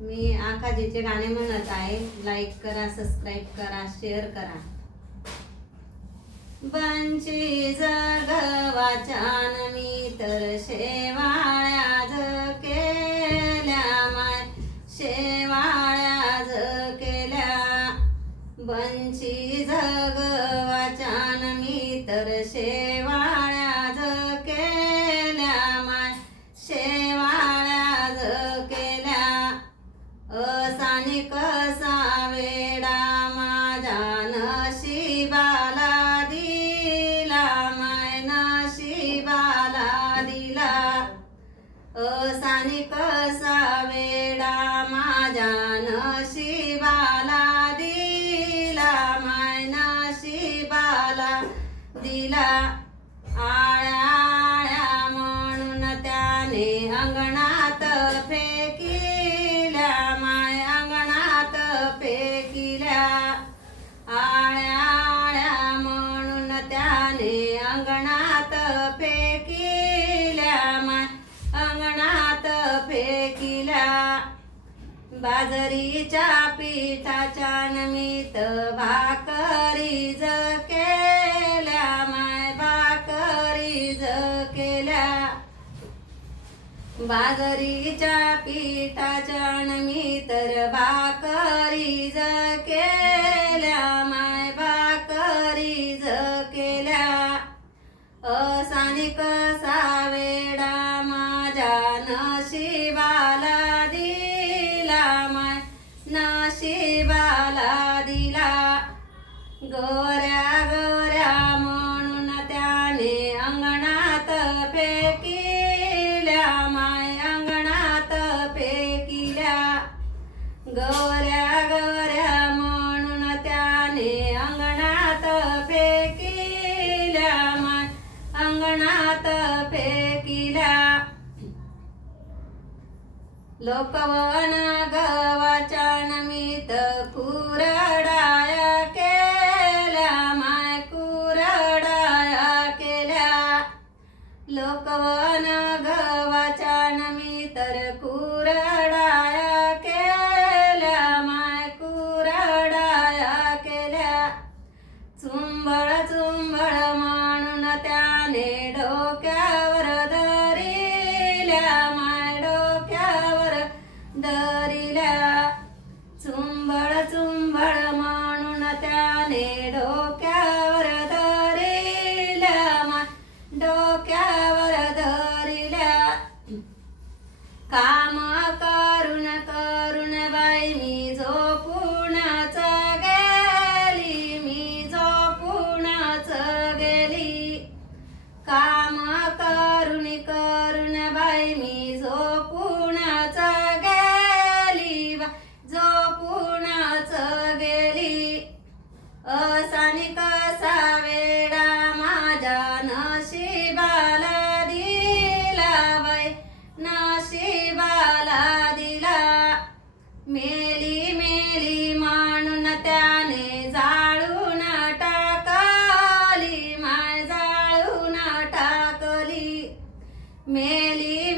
मी आकाजीचे गाणे म्हणत आहे. लाईक करा, सबस्क्राईब करा, शेअर करा. बंची जगवाचान मी तर शेवाळ्या केल्या माय, शेवाळ्या केल्या. बंची जगवाचान मी तर शेवाळ्या केल्या माय, शेवाळ्या केल्या. असानी कसा वेडा माझ्या नशिबाला दिला माय, नशिबाला दिला. असानी कसा वेडा माझ्या नशिबाला दिला माय, नशिबाला दिला. आळ्या आळ्या म्हणून त्याने अंगणात फेकिल्या माय, अंगणात फेकिल्या. आळ्या आळ्या म्हणून त्याने अंगणात फेकिल्या माय, अंगणात फेकिल्या. बाजरीच्या पिठाच्या नमित भाकरीज केल्या माय, भाकरीज केल्या. बाजरीच्या पिठाच्या नमित भाकरीज केल्या माय, भाकरीज केल्या. असानी कसा वेडा माझ्या नशिबाला दिला माय, नशिबाला दिला. गोऱ्या गोऱ्या म्हणून त्याने अंगणात फेकिल्या माय, अंगणात फेकिल्या. गोऱ्या गोऱ्या म्हणून त्याने अंगणात फेकिल्या माय, अंगणात फेकिल्या. लोकवन गव्हाच्या नमित कुरडाया केल्या माय, कुरडाया केल्या. लोकवन गव्हाच्या नमित कुरडाया केल्या माय, कुरडाया केल्या. चुंबळ चुंबळ म्हणून त्याने डोक्यावर धरिल्या माय, डोक्यावर धरिल्या. चुंबळ चुंबळ म्हणून त्याने डोक्यावर धरिल्या माय, डोक्यावर धरिल्या. काम करून करून बाई मी झोपूनच गेली, मी झोपूनच गेली. काम करून करून बाई मी झोपूनच गेली, झोपूनच गेली. असानी कसा वेडा माझ्या नशिबाला दिला बाई, नशिबाला दिला. मेली मेली म्हणून त्याने जाळून टाकली माय, जाळून टाकली. मेली